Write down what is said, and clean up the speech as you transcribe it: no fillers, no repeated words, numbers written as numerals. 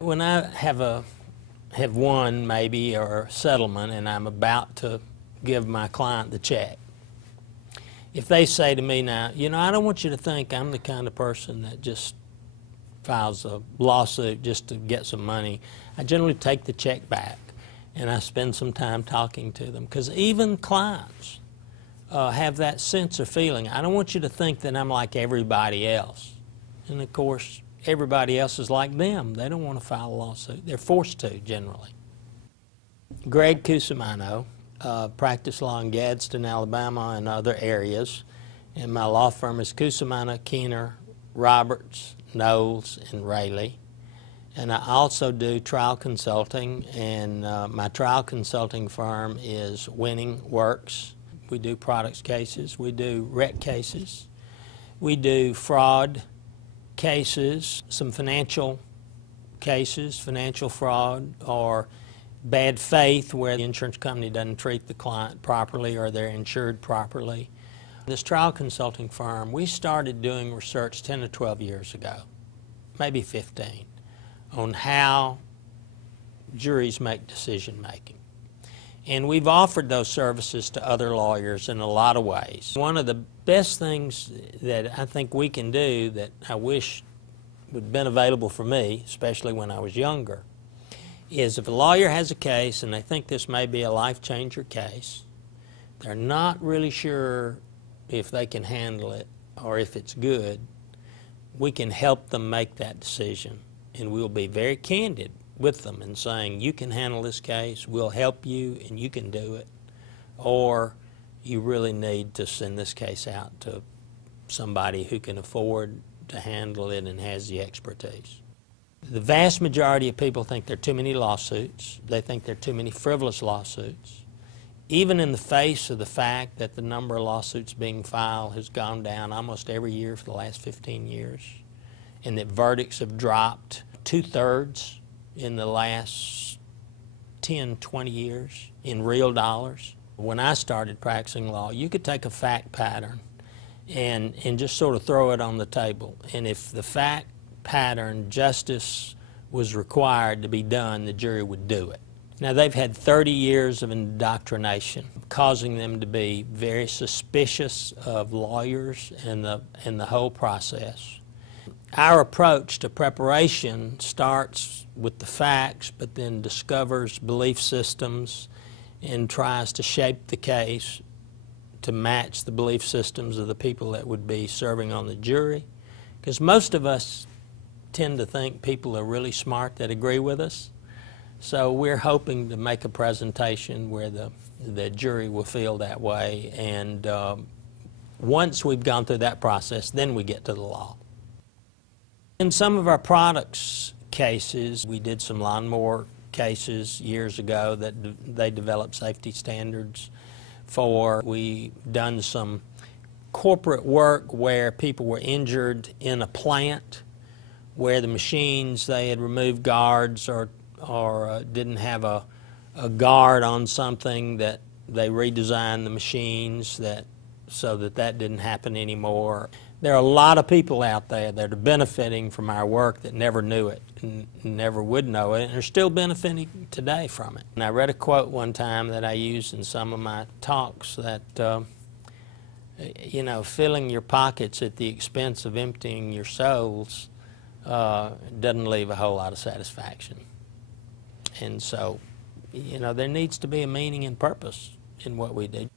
When I have won maybe or a settlement and I'm about to give my client the check, if they say to me now, you know, I don't want you to think I'm the kind of person that just files a lawsuit just to get some money, I generally take the check back and I spend some time talking to them, because even clients have that sense of feeling. I don't want you to think that I'm like everybody else. And of course, everybody else is like them. They don't want to file a lawsuit. They're forced to, generally. Greg Cusimano, practice law in Gadsden, Alabama, and other areas. And my law firm is Cusimano, Keener, Roberts, Knowles, and Raley. And I also do trial consulting, and my trial consulting firm is Winning Works. We do products cases, we do wreck cases, we do fraud cases, some financial cases, financial fraud, or bad faith where the insurance company doesn't treat the client properly or they're insured properly. This trial consulting firm, we started doing research 10 to 12 years ago, maybe 15, on how juries make decision making. And we've offered those services to other lawyers in a lot of ways. One of the best things that I think we can do that I wish would have been available for me, especially when I was younger, is if a lawyer has a case and they think this may be a life changer case, they're not really sure if they can handle it or if it's good, we can help them make that decision. And we'll be very candid with them and saying, you can handle this case, we'll help you, and you can do it. Or you really need to send this case out to somebody who can afford to handle it and has the expertise. The vast majority of people think there are too many lawsuits. They think there are too many frivolous lawsuits. Even in the face of the fact that the number of lawsuits being filed has gone down almost every year for the last 15 years, and that verdicts have dropped 2/3 in the last 10, 20 years in real dollars. When I started practicing law, you could take a fact pattern and just sort of throw it on the table. And if the fact pattern justice was required to be done, the jury would do it. Now, they've had 30 years of indoctrination, causing them to be very suspicious of lawyers and the whole process. Our approach to preparation starts with the facts, but then discovers belief systems and tries to shape the case to match the belief systems of the people that would be serving on the jury. Because most of us tend to think people are really smart that agree with us. So we're hoping to make a presentation where the jury will feel that way. And once we've gone through that process, then we get to the law. In some of our products cases, we did some lawnmower cases years ago that they developed safety standards for. We've done some corporate work where people were injured in a plant where the machines, they had removed guards or didn't have a guard on something, that they redesigned the machines so that didn't happen anymore. There are a lot of people out there that are benefiting from our work that never knew it and never would know it, and are still benefiting today from it. And I read a quote one time that I used in some of my talks that, you know, filling your pockets at the expense of emptying your souls doesn't leave a whole lot of satisfaction. And so, you know, there needs to be a meaning and purpose in what we do.